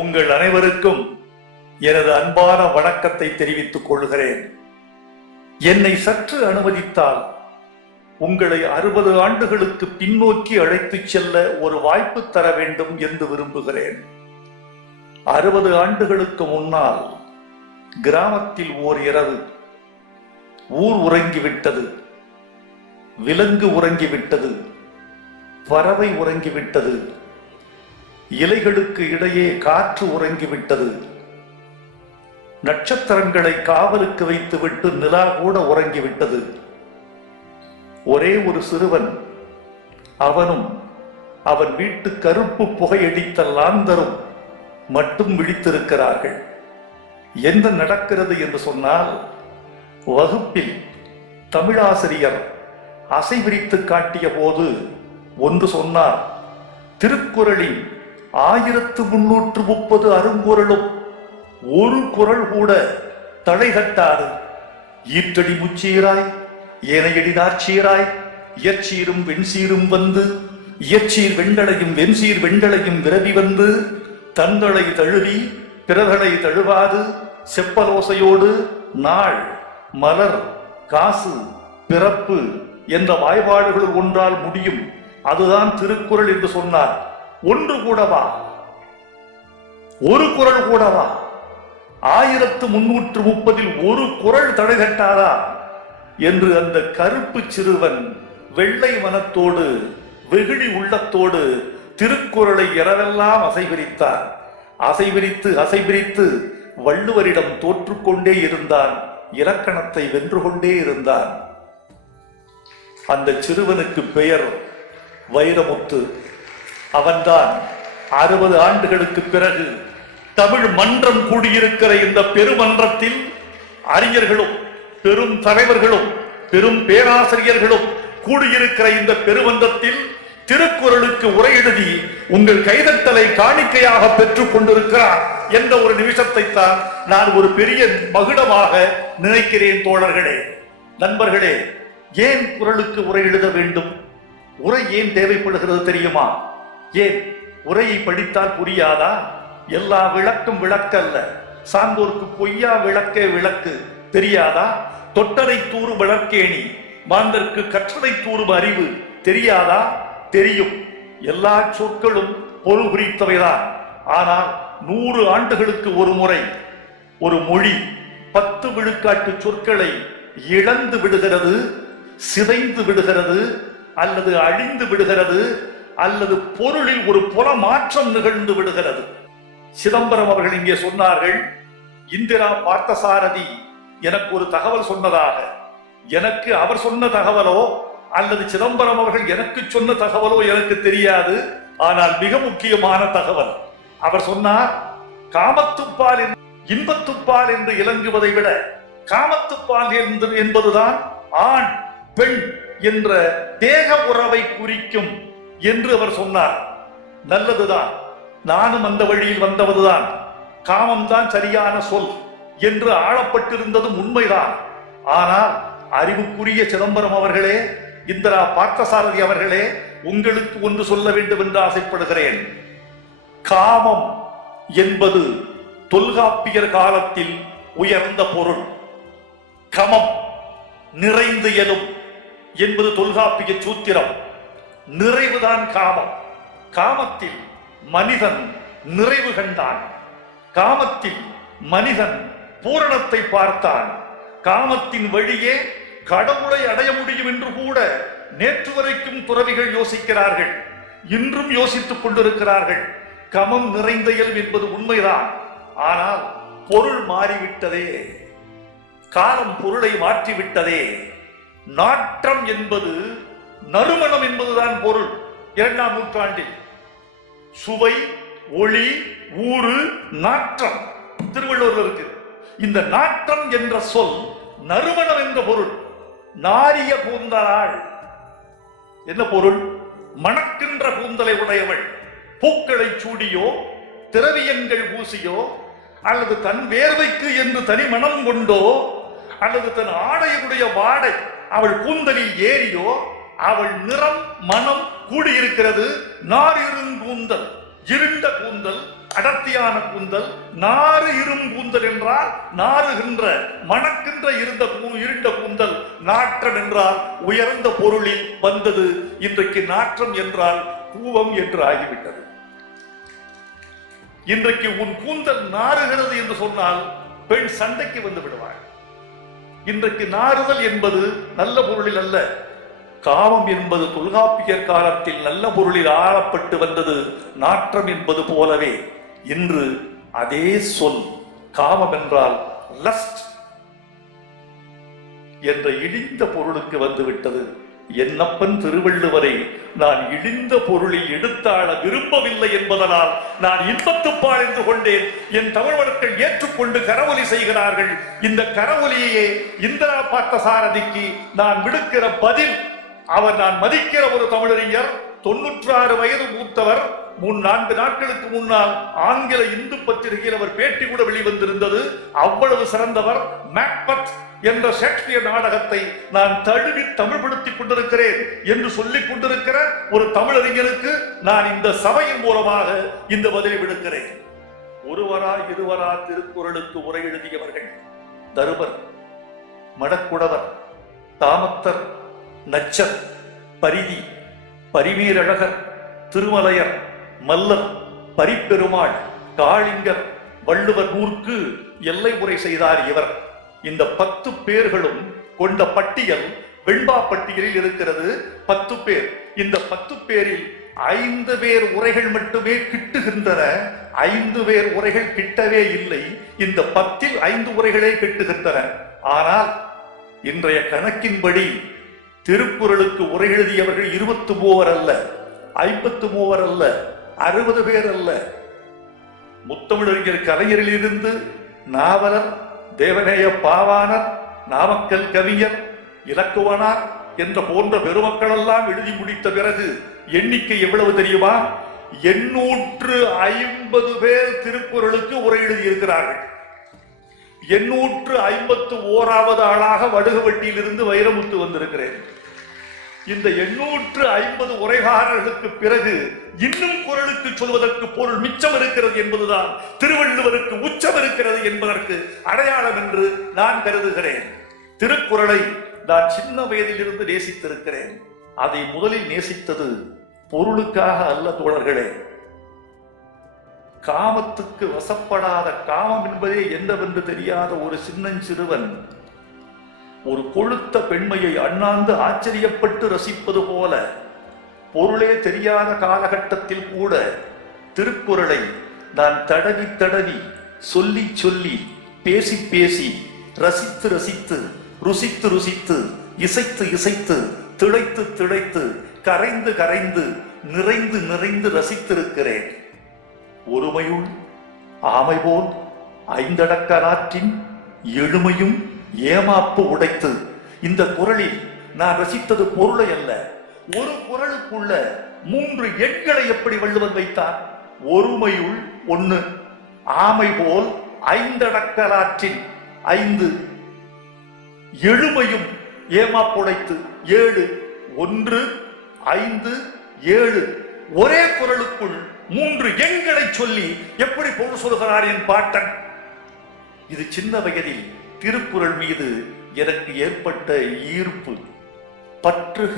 உங்கள் அனைவருக்கும் எனது அன்பான வணக்கத்தை தெரிவித்துக் கொள்கிறேன். என்னை சற்று அனுமதித்தால் உங்களை 60 ஆண்டுகளுக்கு பின்னோக்கி அழைத்துச் செல்ல ஒரு வாய்ப்பு தர வேண்டும் என்று விரும்புகிறேன். 60 ஆண்டுகளுக்கு முன்னால் கிராமத்தில் ஓர் இரவு ஊர் உறங்கிவிட்டது, விலங்கு உறங்கிவிட்டது, பறவை உறங்கிவிட்டது, இலைகளுக்கு இடையே காற்று உறங்கிவிட்டது, நட்சத்திரங்களை காவலுக்கு வைத்துவிட்டு நிலா கூட உறங்கிவிட்டது. ஒரே ஒரு சிறுவன், அவனும் அவன் வீட்டு கருப்பு புகையடித்த லாந்தரும் மட்டும் விழித்திருக்கிறார்கள். என்ன நடக்கிறது என்று சொன்னால், வகுப்பில் தமிழாசிரியர் அசைவிரித்து காட்டிய போது ஒன்று சொன்னார். திருக்குறளின் 1330 அருங்குறளும் ஒரு குறள் கூட தடை கட்டாது. ஈற்றடி முச்சீராய் ஏனையடி நாற்சீராய் இயற்சீரும் வெண்சீரும் வந்து இயற்சீர் வெண்களையும் வெண்சீர் வெண்களையும் விரவி வந்து தங்களை தழுவி பிறர்களை தழுவாது செப்பலோசையோடு நாள் மலர் காசு பிறப்பு என்ற வாய்பாடுகள் ஒன்றால் முடியும், அதுதான் திருக்குறள் என்று சொன்னார். ஒன்று கூடவா, ஒரு குறள் கூடவா? 1330 ஒரு குறள் தடை கட்டாதா என்று அந்த கருப்பு சிறுவன் வெள்ளை மனத்தோடு வெகுளி உள்ளத்தோடு திருக்குறளை இரவெல்லாம் அசைவிரித்தார். அசைவிரித்து வள்ளுவரிடம் தோற்றுக்கொண்டே இருந்தான், இலக்கணத்தை வென்று கொண்டே இருந்தான். அந்த சிறுவனுக்கு பெயர் வைரமுத்து. அவன்தான் 60 ஆண்டுகளுக்கு பிறகு தமிழ் மன்றம் கூடியிருக்கிற இந்த பெருமன்றத்தில் அறிஞர்களும் பெரும் தலைவர்களும் பெரும் பேராசிரியர்களும் கூடியிருக்கிற இந்த பெருமன்றத்தில் திருக்குறளுக்கு உரை எழுதி உங்கள் கைதட்டலை காணிக்கையாக பெற்றுக் கொண்டிருக்கிறார் என்ற ஒரு நிமிஷத்தை தான் நான் ஒரு பெரிய மகுடமாக நினைக்கிறேன். தோழர்களே, நண்பர்களே, ஏன் குறளுக்கு உரை எழுத வேண்டும்? உரை ஏன் தேவைப்படுகிறது தெரியுமா? ஏன் உரையை படித்தால் புரியாதா? எல்லா விளக்கும் விளக்கல்ல, சான்றோர்க்கு பொய்யா விளக்கே விளக்கு தெரியாதா? தொட்டரை தூறு விளக்கேணி மாந்தர்க்கு கற்றதை தூறும் அறிவு தெரியாதா? தெரியும். எல்லா சொற்களும் பொருள் குறித்தவைதான். ஆனால் 100 ஆண்டுகளுக்கு ஒரு முறை ஒரு மொழி 10 விழுக்காட்டு சொற்களை இழந்து விடுகிறது, சிதைந்து விடுகிறது, அல்லது அழிந்து விடுகிறது, அல்லது பொருளில் ஒரு புல மாற்றம் நிகழ்ந்து விடுகிறது. சிதம்பரம் அவர்கள் இங்கே சொன்னார்கள், இந்திரா பார்த்தசாரதி எனக்கு ஒரு தகவல் சொன்னதாக. எனக்கு அவர் சொன்ன தகவலோ அல்லது சிதம்பரம் அவர்கள் எனக்கு சொன்ன தகவலோ எனக்கு தெரியாது. ஆனால் மிக முக்கியமான தகவல் அவர் சொன்னார், காமத்துப்பால் இன்பத்துப்பால் என்று இலங்குவதை விட காமத்துப்பால் என்பதுதான் ஆண் பெண் என்ற தேக உறவை குறிக்கும் என்று அவர் சொன்னார். நல்லதுதான், நானும் அந்த வழியில் வந்தவதுதான். காமம்தான் சரியான சொல் என்று ஆளப்பட்டிருந்ததும் உண்மைதான். ஆனால் அறிவுக்குரிய சிதம்பரம் அவர்களே, இந்திரா பார்த்தசாரதி அவர்களே, உங்களுக்கு ஒன்று சொல்ல வேண்டும் என்று ஆசைப்படுகிறேன். காமம் என்பது தொல்காப்பியர் காலத்தில் உயர்ந்த பொருள். கமம் நிறைந்து எனும் என்பது தொல்காப்பிய சூத்திரம். நிறைவுதான் காமம். காமத்தில் மனிதன் நிறைவு கண்டான், காமத்தில் மனிதன் பூரணத்தை பார்த்தான். காமத்தின் வழியே கடவுளை அடைய முடியும் என்று கூட நேற்று வரைக்கும் துறவிகள் யோசிக்கிறார்கள், இன்றும் யோசித்துக் கொண்டிருக்கிறார்கள். கமம் நிறைந்த இயல்பு என்பது உண்மைதான். ஆனால் பொருள் மாறிவிட்டதே, காலம் பொருளை மாற்றிவிட்டதே. நாற்றம் என்பது நறுமணம் என்பதுதான் பொருள். 2ஆம் நூற்றாண்டில் சுவை, ஒளி, ஊறு, நாற்றம் திருவள்ளுவர் இருக்கு. இந்த நாற்றம் என்ற சொல் நறுமணம் என்ற பொருள். நாரிய கூந்தலாள் என்ன பொருள்? மணக்கின்ற கூந்தலை உடையவள். பூக்களை சூடியோ திரவியங்கள் பூசியோ அல்லது தன் வேர்வைக்கு என்று தனி மனம் கொண்டோ அல்லது தன் ஆடையுடைய வாடை அவள் கூந்தலில் ஏறியோ அவள் நிறம் மனம் கூடியிருக்கிறது. நாரிருங்கூந்தல், இருண்ட கூந்தல், அடர்த்தியான கூந்தல். நாறு இரும் கூந்தல் என்றால் நாறுகின்ற மணக்கின்ற இருண்ட கூந்தல். நாற்றம் என்றால் உயர்ந்த பொருளில் வந்தது. இன்றைக்கு நாற்றம் என்றால் கூவம் என்று ஆகிவிட்டது. இன்றைக்கு உன் கூந்தல் நாறுகிறது என்று சொன்னால் பெண் சண்டைக்கு வந்து விடுவாள். இன்றைக்கு நாறுதல் என்பது நல்ல பொருளில் அல்ல. காமம் என்பது தொல்காப்பியர் காலத்தில் நல்ல பொருளில் ஆளப்பட்டு வந்தது. நாற்றம் என்பது போலவே இன்று அதே சொல் காமம் என்றால் லஸ்ட் என்ற இழிந்த பொருளுக்கு வந்துவிட்டது. என்னப்பன் திருவள்ளுவரை நான் இழிந்த பொருளில் எடுத்தாள விரும்பவில்லை என்பதனால் நான் இன்பத்துப்பாழ்ந்து கொண்டேன். என் தமிழ் மக்கள் ஏற்றுக்கொண்டு கரவொலி செய்கிறார்கள். இந்த கரவொலியே இந்திரா பார்த்தசாரதிக்கு நான் விடுக்கிற பதில். அவர் நான் மதிக்கிற ஒரு தமிழறிஞர், 96 வயது மூத்தவர். 3-4 நாட்களுக்கு முன்னால் ஆங்கில இந்து பத்திரிகையில் அவர் பேட்டி கூட வெளிவந்திருந்தது. அவ்வளவு சிறந்தவர். மேக்பத் என்ற ஷேக்ஸ்பியர் நாடகத்தை நான் தழுவி தமிழ்படுத்திக் கொண்டிருக்கிறேன் என்று சொல்லிக் கொண்டிருக்கிற ஒரு தமிழறிஞருக்கு நான் இந்த சபையின் மூலமாக இந்த பதிலை விடுக்கிறேன். ஒருவரா இருவரா திருக்குறளுக்கு உரை எழுதியவர்கள் தருமர், மடக்குடவர், தாமத்தர், நச்சர், பரிதி, பரிவீரழகர், திருமலையர், மல்லர், பரிப்பெருமாள், காளிங்கர், வள்ளுவர் நூற்கு எல்லை உரை செய்தார் இவர். இந்த 10 பேர்களும் கொண்ட பட்டியல் வெண்பா பட்டியலில் இருக்கிறது. 10 பேர். இந்த 10 பேரில் 5 பேர் உரைகள் மட்டுமே கிட்டுகின்றன. 5 பேர் உரைகள் கிட்டவே இல்லை. இந்த 10இல் 5 உரைகளே கிட்டுகின்றன. ஆனால் இன்றைய கணக்கின்படி திருக்குறளுக்கு உரை எழுதியவர்கள் 23 அல்ல, 53 அல்ல, 60 பேர் அல்ல. முத்தமிழறிஞர் கலைஞரில் இருந்து நாவலர், தேவநேய பாவாணர், நாமக்கல் கவிஞர், இலக்குவனார் என்ற போன்ற பெருமக்கள் எல்லாம் எழுதி முடித்த பிறகு எண்ணிக்கை எவ்வளவு தெரியுமா? 850 பேர் திருக்குறளுக்கு உரை எழுதியிருக்கிறார்கள். 851வது ஆளாக வடுகவட்டியிலிருந்து வைரமுத்து வந்திருக்கிறேன். இந்த 850 உரைகாரர்களுக்கு பிறகு இன்னும் குறளுக்கு சொல்வதற்கு பொருள் மிச்சம் இருக்கிறது என்பதுதான் திருவள்ளுவருக்கு உச்சம் இருக்கிறது என்பதற்கு அடையாளம் என்று நான் கருதுகிறேன். திருக்குறளை நான் சின்ன வயதிலிருந்து நேசித்திருக்கிறேன். அதை முதலில் நேசித்தது பொருளுக்காக அல்ல தோழர்களே. காமத்துக்கு வசப்படாத, காமம் என்பதே என்னவென்று தெரியாத ஒரு சின்னஞ்சிறுவன் ஒரு கொழுத்த பெண்மையை அண்ணாந்து ஆச்சரியப்பட்டு ரசிப்பது போல, பொருளே தெரியாத காலகட்டத்தில் கூட திருக்குறளை நான் தடவி தடவி, சொல்லி சொல்லி, பேசி பேசி, ரசித்து ரசித்து, ருசித்து ருசித்து, இசைத்து இசைத்து, திளைத்து திளைத்து, கரைந்து கரைந்து, நிறைந்து நிறைந்து ரசித்திருக்கிறேன். ஒருமையுள் ஆமை போல் ஐந்தடக்க நாற்றின் எழுமையும் ஏமாப்பு உடைத்து. இந்த குறளில் நான் ரசித்தது பொருளை அல்ல. ஒரு குறளுக்குள்ள 3 எண்களை எப்படி வள்ளுவன் வைத்தார்? ஒருமையுள் 1, ஆமை போல் ஐந்தடக்கலாற்றின் 5, எழுமையும் ஏமாப்புடைத்து 7. 1, 5, 7 ஒரே குறளுக்குள் 3 எண்களை சொல்லி எப்படி பொருள் சொல்கிறார் என் பாட்டன். இது சின்ன வயதில் திருக்குறள் மீது எனக்கு ஏற்பட்ட ஈர்ப்பு. பற்றுக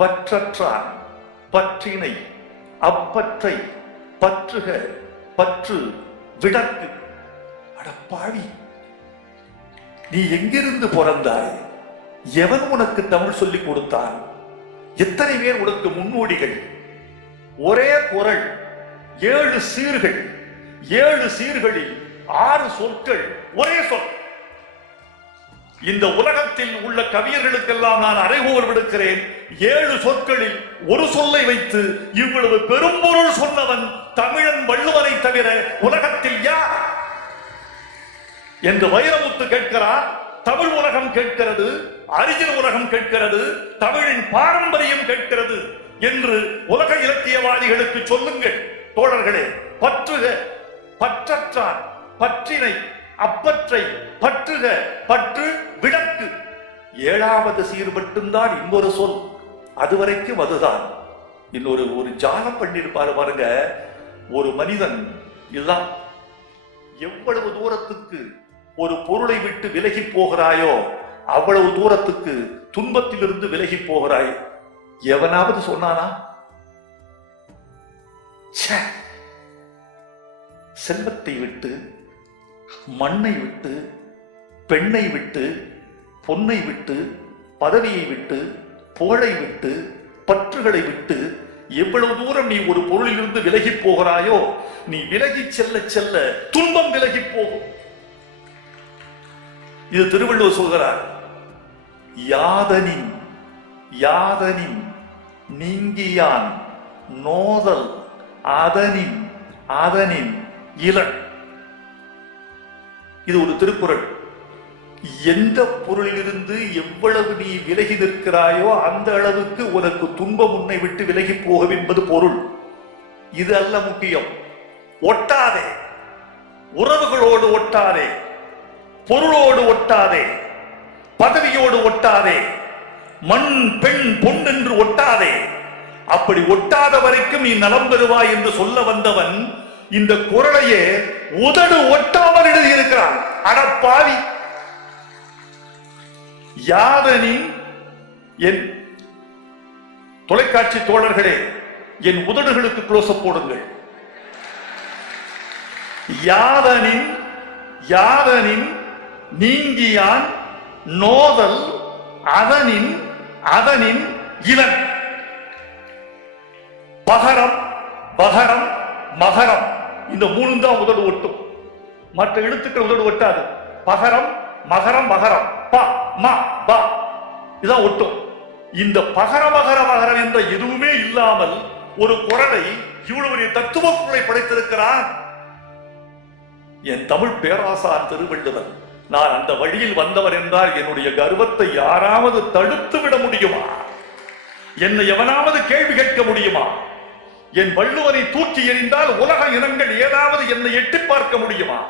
பற்றற்றான் பற்றினை அப்பற்றை பற்றுக பற்று விடக்கு. அடப்பாவி, நீ எங்கிருந்து பிறந்தாய்? எவன் உனக்கு தமிழ் சொல்லிக் கொடுத்தான்? எத்தனை பேர் உனக்கு முன்னோடிகள்? ஒரே குறள் 7 சீர்கள். 7 சீர்களில் 6 சொற்கள் ஒரே சொல். இந்த உலகத்தில் உள்ள கவியர்களுக்கெல்லாம் நான் அறைகூவல் விடுக்கிறேன். 7 சொற்களில் ஒரு சொல்லை வைத்து இவ்வளவு பெரும்பொருள் சொன்னவன் தமிழன் வள்ளுவனை தவிர உலகத்தில் யார் என்று வைரமுத்து கேட்கிறார். தமிழ் உலகம் கேட்கிறது, அறிஞர் உலகம் கேட்கிறது, தமிழின் பாரம்பரியம் கேட்கிறது என்று உலக இலக்கியவாதிகளுக்கு சொல்லுங்கள் தோழர்களே. பற்றுக பற்றற்றான் பற்றினை அப்பற்றை பற்றுக பற்று விடக்கு. 7வது சீர் மட்டும்தான் இன்னொரு சொல். அதுவரைக்கும் அதுதான். இன்னொரு ஜாலம் பண்ணிருப்பாரு பாருங்க. ஒரு மனிதன் இதுதான். எவ்வளவு தூரத்துக்கு ஒரு பொருளை விட்டு விலகி போகிறாயோ அவ்வளவு தூரத்துக்கு துன்பத்திலிருந்து விலகி போகிறாய். எவனாவது சொன்னானா? செல்வத்தை விட்டு, மண்ணை விட்டு, பெண்ணை விட்டு, பொன்னை விட்டு, பதவியை விட்டு, புகழை விட்டு, பற்றுகளை விட்டு எவ்வளவு தூரம் நீ ஒரு பொருளிலிருந்து விலகி போகிறாயோ நீ விலகி செல்ல செல்ல துன்பம் விலகி போகும். இது திருவள்ளுவர் சொல்கிறார். யாதனின் யாதனின் நீங்கியான் நோதல் அதனின் அதனின் இலன். இது ஒரு திருக்குறள். எந்த பொருளிலிருந்து எவ்வளவு நீ விலகி நிற்கிறாயோ அந்த அளவுக்கு உனக்கு துன்பம் உன்னை விட்டு விலகி போகும் என்பது பொருள். இது அல்ல முக்கியம். ஒட்டாதே, உறவுகளோடு ஒட்டாதே, பொருளோடு ஒட்டாதே, பதவியோடு ஒட்டாதே, மண் பெண் பொன் என்று ஒட்டாதே. அப்படி ஒட்டாத வரைக்கும் நீ நலம் பெறுவாய் என்று சொல்ல வந்தவன் இந்த குறளையே உதடு ஒட்டாமல் எழுதியிருக்கிறான். அடப்பாவி! யாதனின், என் தொலைக்காட்சி தோழர்களே, என் உதடுகளுக்கு க்ளோஸ்அப் போடுங்கள். யாதனின் யாதனின் நீங்கியான் நோதல் அதனின் அதனின் இலன். பகரம், பகரம், மகரம், இந்த மூணு தான் உதடு ஒட்டும். மற்ற எழுத்துக்கள் உதடு ஒட்டாது. பகரம், மகரம், மகரம், ப ம ப இதான் ஒட்டும். இந்த பகர மகர மகரம் என்ற எதுவுமே இல்லாமல் ஒரு குறளை இவ்வளவு பெரிய தத்துவ குறளை படைத்திருக்கிறார் என் தமிழ் பேராசான் திருவள்ளுவர். நான் அந்த வழியில் வந்தவர் என்றால் என்னுடைய கர்வத்தை யாராவது தடுத்து விட முடியுமா? என்னை எவனாவது கேள்வி கேட்க முடியுமா? என் வள்ளுவரை தூக்கி எறிந்தால் உலக இனங்கள் ஏதாவது என்னை எட்டி பார்க்க முடியுமா?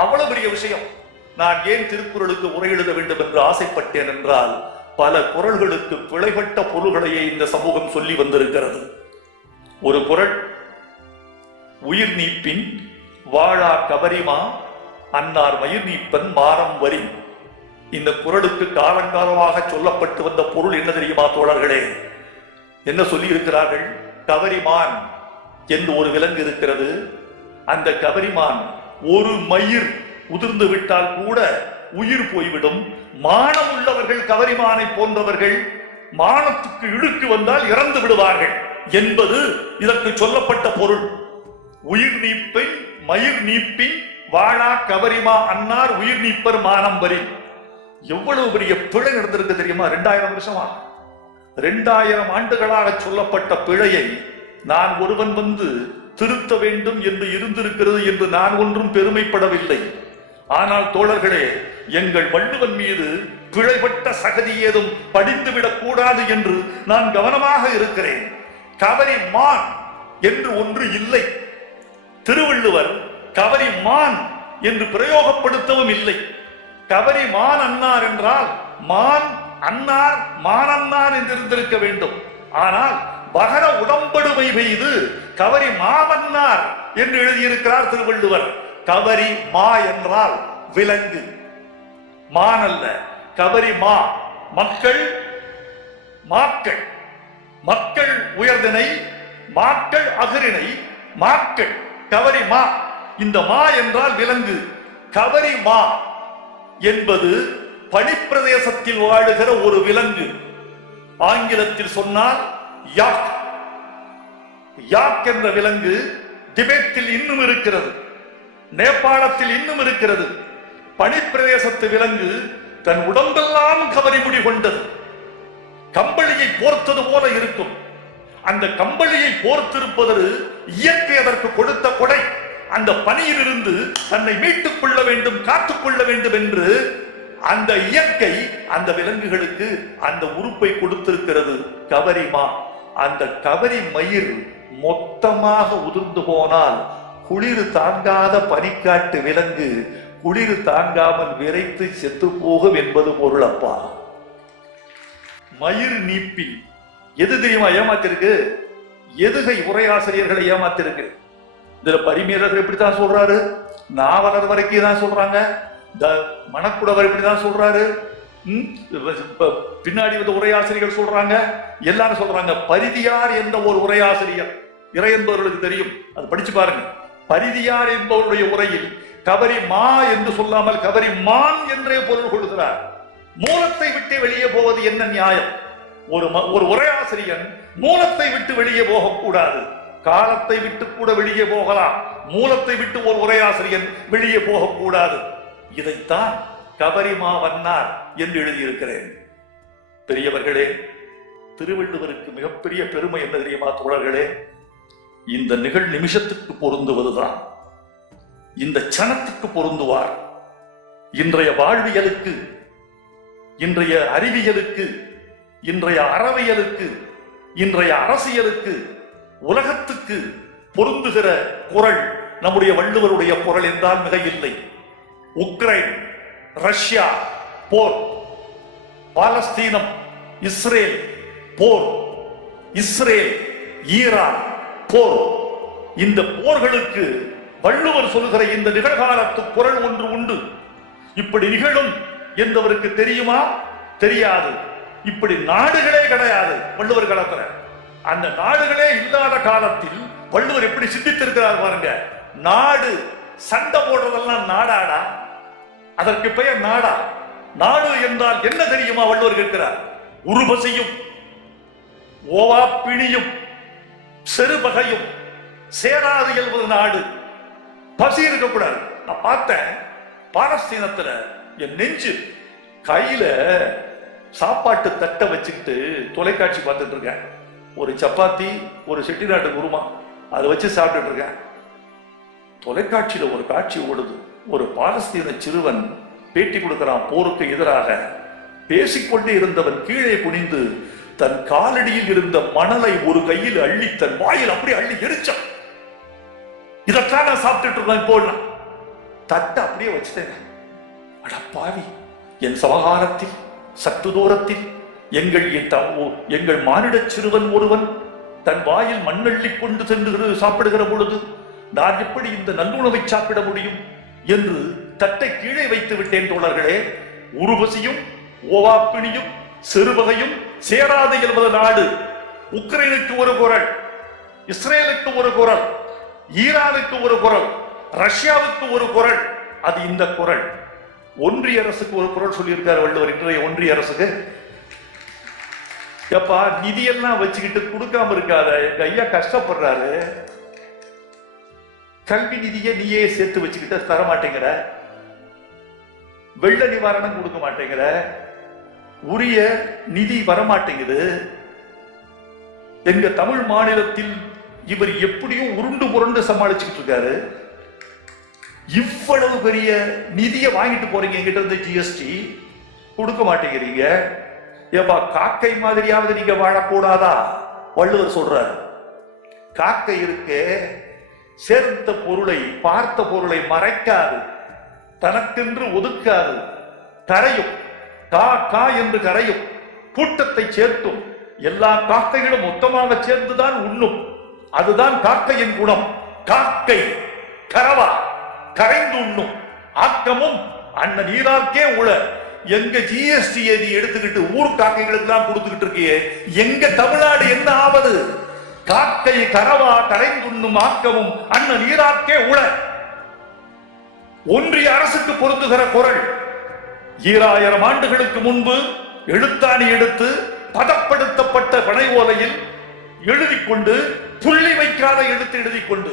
அவ்வளவு பெரிய விஷயம். நான் ஏன் திருக்குறளுக்கு உரை எழுத வேண்டும் என்று ஆசைப்பட்டேன் என்றால் பல குறள்களுக்கு பிழைப்பட்ட பொருள்களையே இந்த சமூகம் சொல்லி வந்திருக்கிறது. ஒரு குறள், உயிர் நீப்பின் வாழா கபரிமா அன்னார் மயிர் நீப்பன் மாறம் வரி. இந்த குறளுக்கு காலங்காலமாக சொல்லப்பட்டு வந்த பொருள் என்ன தெரியுமா தோழர்களே? என்ன சொல்லி இருக்கிறார்கள்? கவரிமான் என்று ஒரு விலங்கு இருக்கிறது. அந்த கவரிமான் ஒரு மயிர் உதிர்ந்து விட்டால் கூட உயிர் போய்விடும். மானம் உள்ளவர்கள் கவரிமானை போன்றவர்கள் மானத்துக்கு இழுக்கு வந்தால் இறந்து விடுவார்கள் என்பது இதற்கு சொல்லப்பட்ட பொருள். உயிர் நீப்பை மயிர் நீப்பின் வாழா கவரிமா அன்னார் உயிர் நீப்பர் மானம் வரி. எவ்வளவு பெரிய பிழை நடந்திருக்கு தெரியுமா? 2000 வருஷமா, 2000 ஆண்டுகளாக சொல்லப்பட்ட பிழையை நான் ஒருவன் வந்து திருத்த வேண்டும் என்று இருந்திருக்கிறது என்று நான் ஒன்றும் பெருமைப்படவில்லை. ஆனால் தோழர்களே, எங்கள் வள்ளுவன் மீது பிழைப்பட்ட சகதி ஏதும் படிந்துவிடக் கூடாது என்று நான் கவனமாக இருக்கிறேன். கவரி மான் என்று ஒன்று இல்லை. திருவள்ளுவர் கவரி மான் என்று பிரயோகப்படுத்தவும் இல்லை. கவரி மான் அன்னார் என்றால் மான் அன்னார் மானன்னார் என்று இருந்திருக்க வேண்டும். ஆனால் பகர உடம்படுமை பெய்து கவரி மாமன்னார் என்று எழுதியிருக்கிறார் திருவள்ளுவர். கவரி மா என்றால் விலங்கு, மான் அல்ல. கவரி மா, மக்கள் மாக்கள், மக்கள் உயர்தினை, மாக்கள் அகிரிணை, மாக்கள் கவரி மா. இந்த மா என்றால் விலங்கு. கவரி மா என்பது பனிப்பிரதேசத்தில் வாழுகிற ஒரு விலங்கு. ஆங்கிலத்தில் சொன்னால் யாக். யாக் என்ற விலங்கு திபெத்தில் இன்னும் இருக்கிறது, நேபாளத்தில் இன்னும் இருக்கிறது. பனிப்பிரதேசத்து விலங்கு தன் உடம்பெல்லாம் கவரி முடி கொண்டது. கம்பளியை போர்த்தது போல இருக்கும். அந்த கம்பளியை போர்த்திருப்பது இயற்கை அதற்கு கொடுத்த கொடை. அந்த பனியிலிருந்து தன்னை மீட்டுக் கொள்ள வேண்டும், காத்துக்கொள்ள வேண்டும் என்று அந்த இயற்கை அந்த விலங்குகளுக்கு அந்த உறுப்பை கொடுத்திருக்கிறது. கவரிமா. அந்த கவரி மயிர் மொத்தமாக உதிர்ந்து போனால் குளிர் தாங்காத பனிக்காட்டு விலங்கு குளிர் தாங்காமல் விரைத்து செத்து போகும் என்பது பொருள். அப்பா, மயிர் நீப்பி எது தெரியுமா ஏமாத்திருக்கு? எதுகை உரையாசிரியர்களை ஏமாத்திருக்கு. இதுல பரிமேலகர் இப்படித்தான் சொல்றாரு, நாவலர் வரைக்கும் தான் சொல்றாங்க, மணக்குடவர் இப்படிதான் சொல்றாரு, பின்னாடி வந்து உரையாசிரியர்கள் சொல்றாங்க, எல்லாரும் சொல்றாங்க. பரிதியார் என்ற ஒரு உரையாசிரியர், இறை என்பவர்களுக்கு தெரியும், அது படிச்சு பாருங்க. பரிதியார் என்பவருடைய உரையில் கபரி மா என்று சொல்லாமல் கபரி மான் என்றே பொருள் கொள்கிறார். மூலத்தை விட்டு வெளியே போவது என்ன நியாயம்? ஒரு உரையாசிரியன் மூலத்தை விட்டு வெளியே போகக்கூடாது. காலத்தை விட்டு கூட வெளியே போகலாம், மூலத்தை விட்டு ஒரு உரையாசிரியன் வெளியே போகக்கூடாது. இதைத்தான் கபரிமா வண்ணார் என்று எழுதியிருக்கிறேன். பெரியவர்களே, திருவள்ளுவருக்கு மிகப்பெரிய பெருமை என்ன தெரியுமா தோழர்களே? இந்த நிகழ் நிமிஷத்துக்கு பொருந்துவதுதான், இந்த சனத்துக்கு பொருந்துவார். இன்றைய வாழ்வியலுக்கு, இன்றைய அறிவியலுக்கு, இன்றைய அறவியலுக்கு, இன்றைய அரசியலுக்கு, உலகத்துக்கு பொருந்துகிற குரல் நம்முடைய வள்ளுவருடைய குரல் என்றால் மிக இல்லை. உக்ரைன், ரஷ்யா போர், பாலஸ்தீனம் இஸ்ரேல் போர், இஸ்ரேல் ஈரான் போர், இந்த போர்களுக்கு வள்ளுவர் சொல்கிற இந்த நிகழ்காலத்து குரல் ஒன்று உண்டு. இப்படி நிகழும் என்பவருக்கு தெரியுமா? தெரியாது. இப்படி நாடுகளே கிடையாது வள்ளுவர் காலத்துல. அந்த நாடுகளே இல்லாத காலத்தில் வள்ளுவர் எப்படி சிந்தித்திருக்கிறார் பாருங்க. நாடு, சண்டை போடுறதெல்லாம் நாடாடா, அதற்கு பெயர் நாடா? நாடு என்றால் என்ன தெரியுமா வள்ளுவர் கேட்கிறார்? உருபசியும் ஓவாப்பிணியும் செருபகையும் சேராது என்பது நாடு. பசி இருக்கக்கூடாது. நான் பார்த்தேன் பாலஸ்தீனத்துல, என் நெஞ்சு கையில சாப்பாட்டு தட்டை வச்சுக்கிட்டு தொலைக்காட்சி பார்த்துட்டு இருக்கேன். ஒரு சப்பாத்தி, ஒரு செட்டிநாட்டு குருமா, அதை வச்சு சாப்பிட்டுட்டு இருக்கேன். தொலைக்காட்சியில ஒரு காட்சி ஓடுது. ஒரு பாலஸ்தீன சிறுவன் பேட்டி கொடுக்கிறான். போருக்கு எதிராக பேசிக்கொண்டே இருந்தவன் கீழே குனிந்து தன் காலடியில் இருந்த மணலை ஒரு கையில் அள்ளி தன் வாயில் அப்படியே அள்ளி எரிச்சான். இதற்காக நான் சாப்பிட்டுட்டு இருக்கேன். போடலாம் தட்டை அப்படியே வச்சுட்டேன். அட பாவி, என் சமகாலத்தில் சற்று தூரத்தில் எங்கள் மானிட சிறுவன் ஒருவன் தன் வாயில் மண்ணள்ளி கொண்டு சென்று சாப்பிடுகிற பொழுது நான் எப்படி இந்த நல்லுணவை சாப்பிட முடியும் என்று தட்டை கீழே வைத்து விட்டேன். தோழர்களே, உருபசியும் ஓவாப்பிணியும் செருவகையும் சேராது என்பது நாடு. உக்ரைனுக்கு ஒரு குரல், இஸ்ரேலுக்கு ஒரு குரல், ஈரானுக்கு ஒரு குரல், ரஷ்யாவுக்கு ஒரு குரல். அது இந்த குரல். ஒன்றிய அரசுக்கு ஒரு குரல் சொல்லியிருக்காரு வள்ளுவர். இன்றைய ஒன்றிய அரசுக்கு, எப்பா நிதியெல்லாம் வச்சுக்கிட்டு கொடுக்காம இருக்காத, எங்க ஐயா கஷ்டப்படுறாரு, கல்வி நிதியை நீயே சேர்த்து வச்சுக்கிட்ட தர மாட்டேங்கிற, வெள்ள நிவாரணம் கொடுக்க மாட்டேங்கிற, உரிய நிதி வரமாட்டேங்குது. எங்க தமிழ் மாநிலத்தில் இவர் எப்படியும் உருண்டு புரண்டு சமாளிச்சுக்கிட்டு இருக்காரு. இவ்வளவு பெரிய நிதியை வாங்கிட்டு போறீங்க என்கிட்ட இருந்து, ஜிஎஸ்டி கொடுக்க மாட்டேங்கிறீங்க. ஏப்பா காக்கை மாதிரியாவது நீங்க வாழக்கூடாதா? வள்ளுவர் சொல்றாரு. காக்கை இருக்கே, சேர்த்த பொருளை, பார்த்த பொருளை மறைக்காது, தனக்கென்று ஒதுக்காது, கரையும், கா கா என்று கரையும், கூட்டத்தை சேர்த்தும், எல்லா காக்கைகளும் மொத்தமாக சேர்ந்துதான் உண்ணும். அதுதான் காக்கையின் குணம். காக்கை கரவா, கரைந்து உண்ணும், ஆக்கமும் அண்ணன் நீராக்கே உள. எங்க ஜிஎஸ்டி ஏதி எடுத்துக்கிட்டு ஊர் காக்கைகளுக்கு தான் கொடுத்துக்கிட்டு இருக்கியே, எங்க தமிழ்நாடு என்ன ஆவது? காக்கை கரவா, கரைந்துண்ணும், ஆக்கமும் அண்ணன் நீராக்கே உள. ஒன்றிய அரசுக்கு பொருந்துகிற குரல். 2000 ஆண்டுகளுக்கு முன்பு எழுத்தாணி எடுத்து பதப்படுத்தப்பட்ட பனை ஓலையில் எழுதி கொண்டு, புள்ளி வைக்காத எழுத்து எழுதி கொண்டு,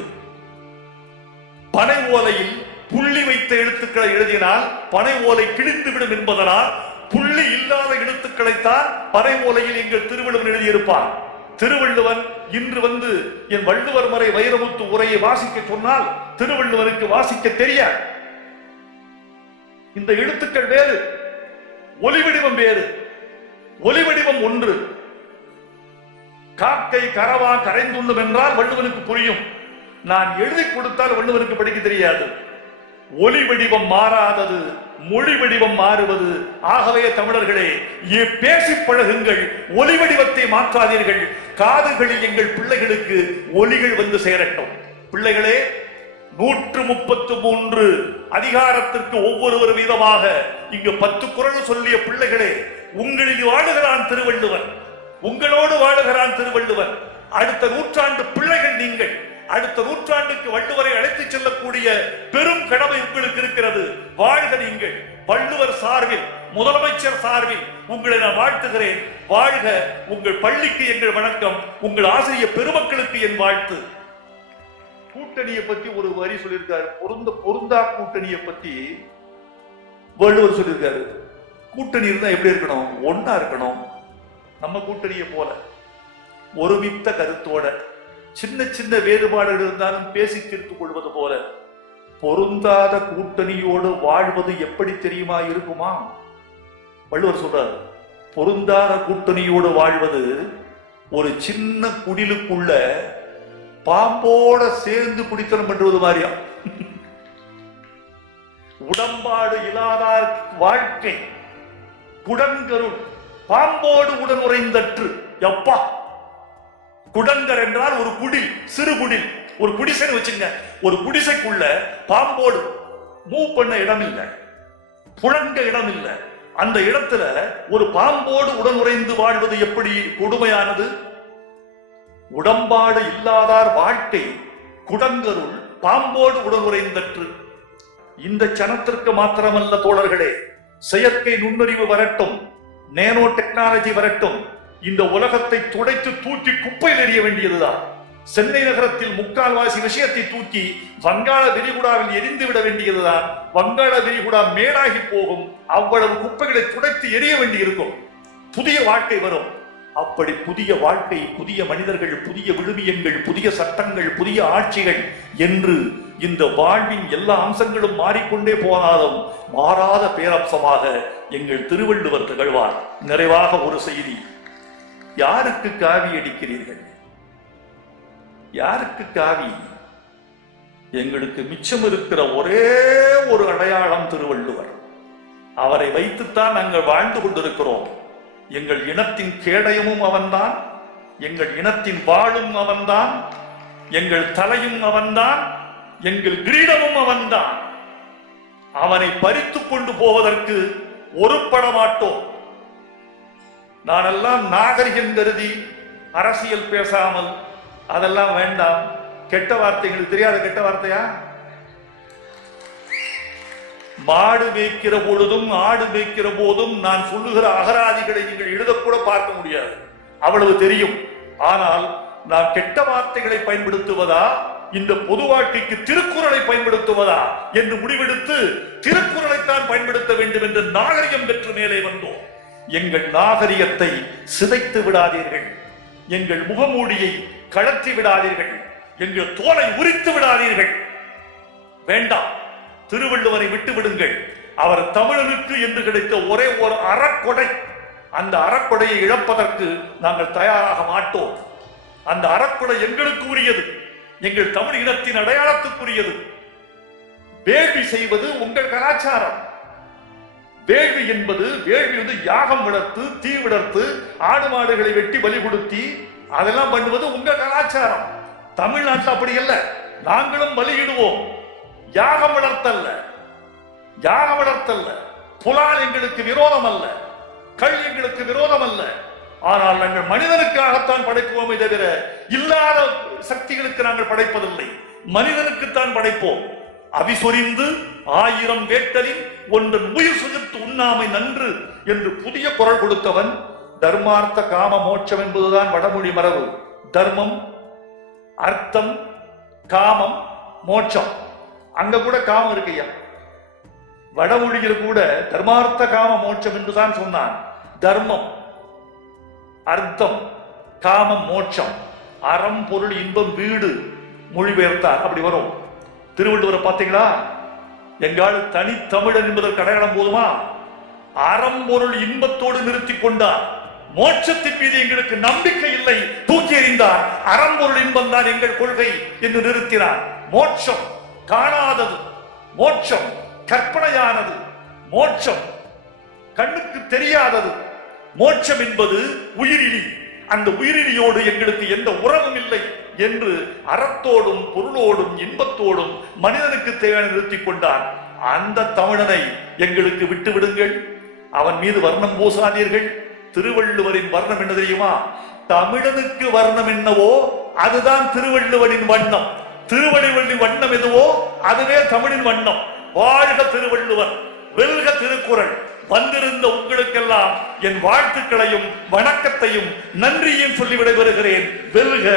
பனை ஓலையில் புள்ளி வைத்த எழுத்துக்களை எழுதினால் பனை ஓலை கிழிந்துவிடும் என்பதனால் புள்ளி இல்லாத எழுத்துக்களைத்தான் பனை ஓலையில் எங்கள் திருவள்ளுவர் எழுதியிருப்பார். திருவள்ளுவன் இன்று வந்து என் வள்ளுவர் மறை வைரமுத்து உரையை வாசிக்க சொன்னால் திருவள்ளுவருக்கு வாசிக்க தெரியாது. இந்த எழுத்துக்கள் வேறு, ஒலிவடிவம் வேறு. ஒலிவடிவம் ஒன்று. காக்கை கரவா கரைந்துண்ணும் என்றால் வள்ளுவனுக்கு புரியும். நான் எழுதி கொடுத்தால் வள்ளுவனுக்கு படிக்க தெரியாது. ஒலி வடிவம் மாறாதது, மொழி வடிவம் மாறுவது. ஆகவே தமிழர்களே, பேசி பழகுங்கள், ஒலி வடிவத்தை மாற்றாதீர்கள். காதுகளில் எங்கள் பிள்ளைகளுக்கு ஒலிகள் வந்து சேரட்டும். பிள்ளைகளே, 133 அதிகாரத்திற்கு ஒவ்வொருவர் வீதமாக இங்கு 10 குறள் சொல்லிய பிள்ளைகளே, உங்களில் வாழுகிறான் திருவள்ளுவர், உங்களோடு வாழுகிறான் திருவள்ளுவர். அடுத்த நூற்றாண்டு பிள்ளைகள் நீங்கள். அடுத்த நூற்றாண்டுக்கு வள்ளுவரை அழைத்துச் செல்லக்கூடிய பெரும் கடமை உங்களுக்கு இருக்கிறது. வாழ்க நீங்கள். வள்ளுவர் சார்பில், முதலமைச்சர் சார்பில் உங்களை நான் வாழ்த்துகிறேன். வாழ்க. உங்கள் பள்ளிக்கு எங்கள் வணக்கம். உங்கள் ஆசிரியர் பெருமக்களுக்கு என் வாழ்த்து. கூட்டணியை பத்தி ஒரு வரி சொல்லியிருக்காரு. பொருந்தா கூட்டணியை பத்தி வள்ளுவர் சொல்லியிருக்காரு. கூட்டணி இருந்தா எப்படி இருக்கணும்? ஒன்னா இருக்கணும். நம்ம கூட்டணியை போல ஒருமித்த கருத்தோட, சின்ன சின்ன வேறுபாடுகள் இருந்தாலும் பேசி தீர்த்துக் கொள்வது போல. பொருந்தாத கூட்டணியோடு வாழ்வது எப்படி தெரியுமா இருக்குமா? வள்ளுவர் சொல்றார், பொருந்தாத கூட்டணியோடு வாழ்வது ஒரு சின்ன குடிலுக்குள்ள பாம்போட சேர்ந்து குடித்தனம் பண்றது மாதிரியா. உடம்பாடு இல்லாதார் வாழ்க்கை குடங்கருள், பாம்போடு உடன் உறைந்தற்று. எப்பா, குடங்கர் என்றால் ஒரு குடில், சிறு குடில், ஒரு குடிசைன்னு வச்சுங்க. ஒரு குடிசைக்குள்ள பாம்போடு மூவ் பண்ண இடம் இல்லை, புழங்க இடம் இல்லை. அந்த இடத்துல ஒரு பாம்போடு உடன் உறைந்து வாழ்வது எப்படி கொடுமையானது? உடம்பாடு இல்லாதார் வாழ்க்கை குடங்கருள், பாம்போடு உடன் உறைந்தற்று. இந்த சனத்திற்கு மாத்திரமல்ல தோழர்களே, செயற்கை நுண்ணறிவு வரட்டும், நேனோ டெக்னாலஜி வரட்டும், இந்த உலகத்தை துடைத்து தூக்கி குப்பையில் எறிய வேண்டியதுதான். சென்னை நகரத்தில் முக்கால்வாசி விஷயத்தை தூக்கி வங்காள விரிகுடாவில் எரிந்து விட வேண்டியதுதான். வங்காள விரிகுடா மேடாகி போகும். அவ்வளவு குப்பைகளை துடைத்து எரிய வேண்டியிருக்கும். புதிய வாழ்க்கை வரும். அப்படி புதிய வாழ்க்கை, புதிய மனிதர்கள், புதிய விழுமியங்கள், புதிய சட்டங்கள், புதிய ஆட்சிகள் என்று இந்த வாழ்வின் எல்லா அம்சங்களும் மாறிக்கொண்டே போனாலும் மாறாத பேரம்சமாக எங்கள் திருவள்ளுவர் திகழ்வார். நிறைவாக ஒரு செய்தி. யாருக்கு காவி அடிக்கிறீர்கள்? யாருக்கு காவி? எங்களுக்கு மிச்சம் இருக்கிற ஒரே ஒரு அடையாளம் திருவள்ளுவர். அவரை வைத்துத்தான் நாங்கள் வாழ்ந்து கொண்டிருக்கிறோம். எங்கள் இனத்தின் கேடயமும் அவன்தான், எங்கள் இனத்தின் வாழும் அவன்தான், எங்கள் தலையும் அவன்தான், எங்கள் கிரீடமும் அவன்தான். அவனை பறித்துக் கொண்டு போவதற்கு ஒருபட மாட்டோம். நானெல்லாம் நாகரிகம் கருதி அரசியல் பேசாமல், அதெல்லாம் வேண்டாம். கெட்ட வார்த்தைகள் தெரியாத கெட்ட வார்த்தையா? மாடு மேய்க்கிற பொழுதும் ஆடு மேய்க்கிற போதும் நான் சொல்லுகிற அகராதிகளை நீங்கள் எழுதக்கூட பார்க்க முடியாது, அவ்வளவு தெரியும். ஆனால் நான் கெட்ட வார்த்தைகளை பயன்படுத்துவதா, இந்த பொது வாழ்க்கைக்கு திருக்குறளை பயன்படுத்துவதா என்று முடிவெடுத்து திருக்குறளைத்தான் பயன்படுத்த வேண்டும் என்று நாகரிகம் பெற்று மேலே வந்தோம். எங்கள் நாகரிகத்தை சிதைத்து விடாதீர்கள். எங்கள் முகமூடியை கழற்றி விடாதீர்கள். எங்கள் தோலை உரித்து விடாதீர்கள். வேண்டாம். திருவள்ளுவரை விட்டு விடுங்கள். அவர் தமிழனுக்கு என்று கிடைத்த ஒரே ஒரு அறக்கொடை. அந்த அறக்கொடையை இழப்பதற்கு நாங்கள் தயாராக மாட்டோம். அந்த அறக்கொடை எங்களுக்கு உரியது, எங்கள் தமிழ் இனத்தின் அடையாளத்துக்குரியது. வேள்வி செய்வது உங்கள் கலாச்சாரம். வேள்வி என்பது யாகம் வளர்த்து, தீ வளர்த்து, ஆடு மாடுகளை வெட்டி பலி கொடுத்தி அதெல்லாம் பண்ணுவது உங்க கலாச்சாரம். தமிழ்நாட்டில் அப்படி அல்ல. நாங்களும் பலியிடுவோம். யாகம் வளர்த்தல்ல, யாகம் வளர்த்தல்ல. புலால் எங்களுக்கு விரோதம் அல்ல, கள் எங்களுக்கு விரோதம் அல்ல. ஆனால் நாங்கள் மனிதனுக்காகத்தான் படைப்போமே தவிர இல்லாத சக்திகளுக்கு நாங்கள் படைப்பதில்லை. மனிதனுக்குத்தான் படைப்போம். அவிசொரிந்து 1000 வேட்டலில் ஒன்றன் உயிர் சுகித்து உண்ணாமை நன்று என்று புதிய குரல் கொடுத்தவன். தர்மார்த்த காம மோட்சம் என்பதுதான் வடமொழி மரபு. தர்மம், அர்த்தம், காமம், மோட்சம். அங்க கூட காமம் இருக்கையா. வடமொழியில் கூட தர்மார்த்த காம மோட்சம் என்றுதான் சொன்னான். தர்மம், அர்த்தம், காமம், மோட்சம், அறம், பொருள், இன்பம், வீடு மொழிபெயர்த்தார். அப்படி வரும். திருவள்ளுவரை பார்த்தீங்களா? எங்கால் தனித்தமிழன் என்பதற்கு அடையாளம் போதுமா? அறம், பொருள், இன்பத்தோடு நிறுத்தி கொண்டார். மோட்சத்தின் மீது எங்களுக்கு நம்பிக்கை இல்லை, தூக்கி எறிந்தார். அறம், பொருள், இன்பம் தான் எங்கள் கொள்கை என்று நிறுத்தினார். மோட்சம் காணாதது, மோட்சம் கற்பனையானது, மோட்சம் கண்ணுக்கு தெரியாதது. மோட்சம் என்பது உயிரிலி. அந்த உயிரினியோடு எங்களுக்கு எந்த உறவும் இல்லை என்று அறத்தோடும் பொருளோடும் இன்பத்தோடும் மனிதனுக்கு தேவையான நிறுத்திக் கொண்டான். அந்த தமிழனை எங்களுக்கு விட்டு விடுங்கள், அவன் மீது வர்ணம் பூசாதீர்கள். திருவள்ளுவரின் வர்ணம் என்ன தெரியுமா? தமிழனுக்கு வர்ணம் என்னவோ அதுதான் திருவள்ளுவரின் வண்ணம். திருவள்ளுவரின் வண்ணம் எதுவோ அதுவே தமிழின் வண்ணம். வாழ்க திருவள்ளுவர், வெல்க திருக்குறள். வந்திருந்த உங்களுக்கெல்லாம் என் வாழ்த்துக்களையும் வணக்கத்தையும் நன்றியையும் சொல்லி விடைபெறுகிறேன். வெல்க.